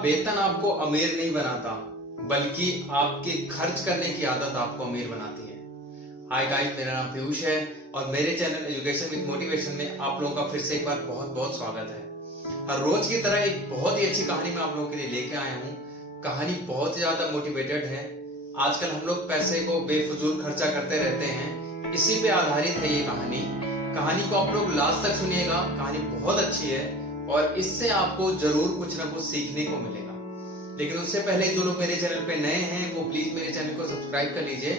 वेतन आपको अमीर नहीं बनाता, बल्कि आपके खर्च करने की आदत आपको अमीर बनाती है। हाय गाइस, मेरा नाम पीयूष है और मेरे चैनल एजुकेशन विद मोटिवेशन में आप लोगों का फिर से एक बार बहुत बहुत स्वागत है। हर रोज की तरह एक बहुत ही अच्छी कहानी मैं आप लोगों के लिए लेके आया हूँ। कहानी बहुत ही ज्यादा मोटिवेटेड है। आजकल हम लोग पैसे को बेफिजूल खर्चा करते रहते हैं, इसी पे आधारित है ये कहानी। कहानी को आप लोग लास्ट तक सुनिएगा, कहानी बहुत अच्छी है और इससे आपको जरूर कुछ ना कुछ सीखने को मिलेगा। लेकिन उससे पहले जो लोग मेरे चैनल पे नए हैं वो प्लीज मेरे चैनल को सब्सक्राइब कर लीजिए,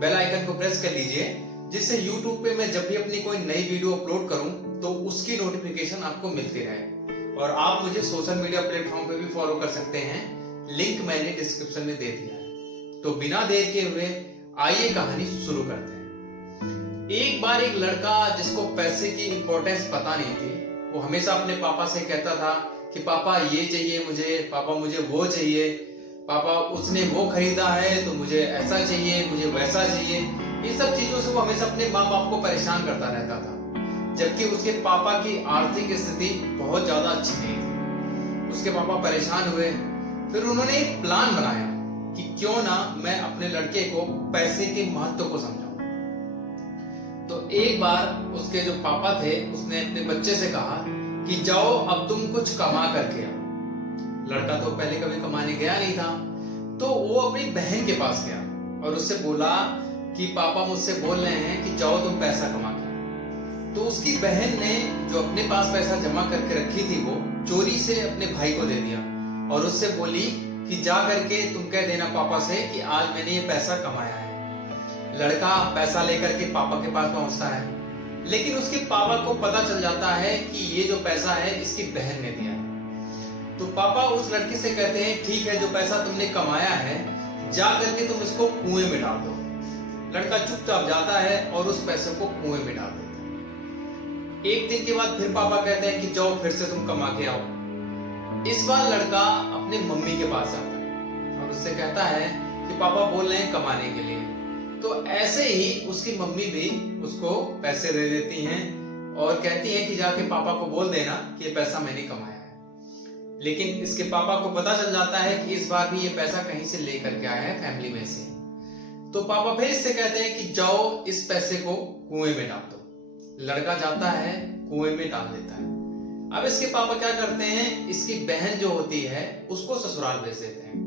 बेल आइकन को प्रेस कर लीजिए, जिससे YouTube पे मैं जब भी अपनी कोई नई वीडियो अपलोड करूं तो उसकी नोटिफिकेशन आपको मिलती रहे। और आप मुझे सोशल मीडिया प्लेटफॉर्म पे भी फॉलो कर सकते हैं, लिंक मैंने डिस्क्रिप्शन में दे दिया है। तो बिना देर के हुए आइए कहानी शुरू करते हैं। एक बार एक लड़का जिसको पैसे की इंपॉर्टेंस पता नहीं थी, वो हमेशा अपने पापा से कहता था कि पापा ये चाहिए मुझे, पापा मुझे वो चाहिए, पापा उसने वो खरीदा है तो मुझे ऐसा चाहिए, मुझे वैसा चाहिए। ये सब चीजों से वो हमेशा अपने माँ बाप को परेशान करता रहता था, जबकि उसके पापा की आर्थिक स्थिति बहुत ज्यादा अच्छी नहीं थी। उसके पापा परेशान हुए, फिर उन्होंने एक प्लान बनाया कि क्यों ना मैं अपने लड़के को पैसे के महत्व को समझाऊं। तो एक बार उसके जो पापा थे उसने अपने बच्चे से कहा कि जाओ अब तुम कुछ कमा करके आओ। लड़का तो पहले कभी कमाने गया नहीं था, तो वो अपनी बहन के पास गया और उससे बोला कि पापा मुझसे बोल रहे हैं कि जाओ तुम पैसा कमा के। तो उसकी बहन ने जो अपने पास पैसा जमा करके रखी थी वो चोरी से अपने भाई को दे दिया और उससे बोली कि जा करके तुम कह देना पापा से कि आज मैंने ये पैसा कमाया है। लड़का पैसा लेकर के पापा के पास पहुंचता है, लेकिन उसके पापा को पता चल जाता है कि ये जो पैसा है इसकी बहन ने दिया है। तो पापा उस लड़के से कहते हैं ठीक है, जो पैसा तुमने कमाया है जा करके तुम इसको कुएं में डाल दो। लड़का चुपचाप जाता है और उस पैसे को कुएं में डाल देता है। एक दिन के बाद फिर पापा कहते हैं कि जाओ फिर से तुम कमा के आओ। इस बार लड़का अपनी मम्मी के पास आता है और उससे कहता है कि पापा बोल रहे हैं कमाने के लिए। तो ऐसे ही उसकी मम्मी भी उसको पैसे दे देती हैं और कहती हैं कि जाके पापा को बोल देना कि ये पैसा मैंने कमाया है। लेकिन इसके पापा को पता चल जाता है कि इस बार भी ये पैसा कहीं से लेकर के आया है, फैमिली में से। तो पापा फिर इससे कहते हैं कि जाओ इस पैसे को कुएं में डाल दो। लड़का जाता है, कुएं में डाल देता है। अब इसके पापा क्या करते हैं, इसकी बहन जो होती है उसको ससुराल भेज देते हैं।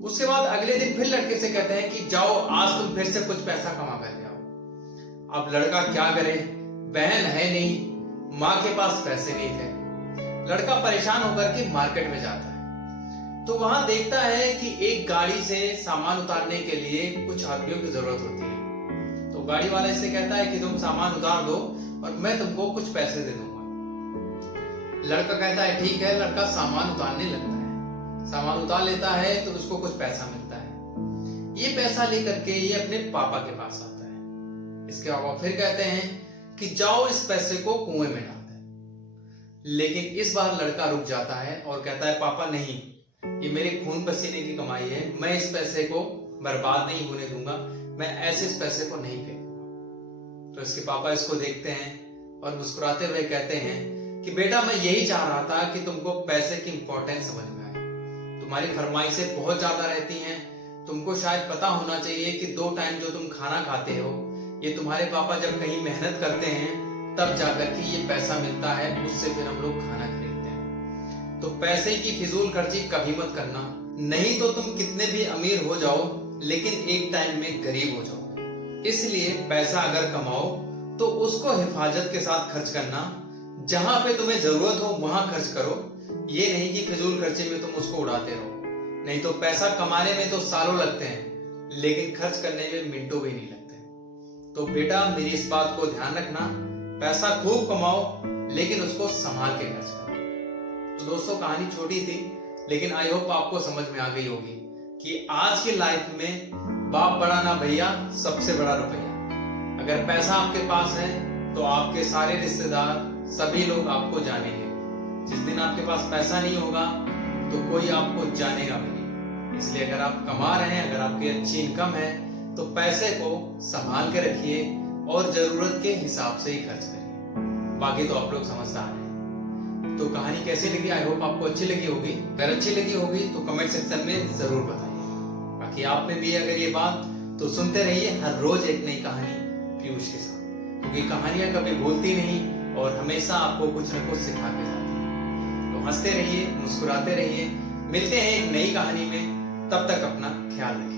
उसके बाद अगले दिन फिर लड़के से कहते हैं कि जाओ आज तुम फिर से कुछ पैसा कमा करके आओ। अब लड़का क्या करे, बहन है नहीं, माँ के पास पैसे नहीं थे। लड़का परेशान होकर के मार्केट में जाता है, तो वहां देखता है कि एक गाड़ी से सामान उतारने के लिए कुछ आदमियों की जरूरत होती है। तो गाड़ी वाले से कहता है कि तुम सामान उतार दो और मैं तुमको कुछ पैसे दे दूंगा। लड़का कहता है ठीक है। लड़का सामान उतारने लगता है, सामान उतार लेता है तो उसको कुछ पैसा मिलता है। ये पैसा लेकर के ये अपने पापा के पास आता है। इसके पापा फिर कहते हैं कि जाओ इस पैसे को कुएं में डाल दे। लेकिन इस बार लड़का रुक जाता है और कहता है पापा नहीं, ये मेरे खून पसीने की कमाई है, मैं इस पैसे को बर्बाद नहीं होने दूंगा, मैं ऐसे इस पैसे को नहीं फेंकूंगा। तो इसके पापा इसको देखते हैं और मुस्कुराते हुए कहते हैं कि बेटा मैं यही चाह रहा था कि तुमको पैसे की इंपॉर्टेंस समझ में आए। तुम्हारी फरमाइशें बहुत ज्यादा रहती हैं, तुमको शायद पता होना चाहिए कि 2 टाइम जो तुम खाना खाते हो ये तुम्हारे पापा जब कहीं मेहनत करते हैं तब जाकर के ये पैसा मिलता है, उससे फिर हम लोग खाना खरीदते हैं। तो पैसे की फिजूल खर्ची कभी मत करना, नहीं तो तुम कितने भी अमीर हो जाओ लेकिन एक टाइम में गरीब हो जाओगे। इसलिए पैसा अगर कमाओ तो उसको हिफाजत के साथ खर्च करना, जहां पे तुम्हें जरूरत हो वहां खर्च करो। ये नहीं कि फिजूल खर्चे में तुम उसको उड़ाते रहो, नहीं तो पैसा कमाने में तो सालों लगते हैं लेकिन खर्च करने में मिनटों भी नहीं लगते। तो बेटा मेरी इस बात को ध्यान रखना, पैसा खूब कमाओ लेकिन उसको संभाल के खर्च करो। तो दोस्तों कहानी छोटी थी लेकिन आई होप आपको समझ में आ गई होगी कि आज की लाइफ में बाप बड़ा ना भैया, सबसे बड़ा रुपया। अगर पैसा आपके पास है तो आपके सारे रिश्तेदार सभी लोग आपको जानेंगे। जिस दिन आपके पास पैसा नहीं होगा तो कोई आपको जानेगा भी नहीं। इसलिए अगर आप कमा रहे हैं, अगर आपकी अच्छी इनकम है तो पैसे को संभाल के रखिए और जरूरत के हिसाब से ही खर्च करिए। बाकी तो आप लोग समझदार हैं। तो कहानी कैसी लगी, आई होप आपको अच्छी लगी होगी। अगर अच्छी लगी होगी तो कमेंट सेक्शन में जरूर बताइए। बाकी आप में भी अगर ये बात, तो सुनते रहिए हर रोज एक नई कहानी पीयूष के साथ, क्योंकि कहानियां कभी भूलती नहीं और हमेशा आपको कुछ न कुछ सिखा के जाती है। तो हंसते रहिए, मुस्कुराते रहिए, मिलते हैं एक नई कहानी में। तब तक अपना ख्याल रखिए।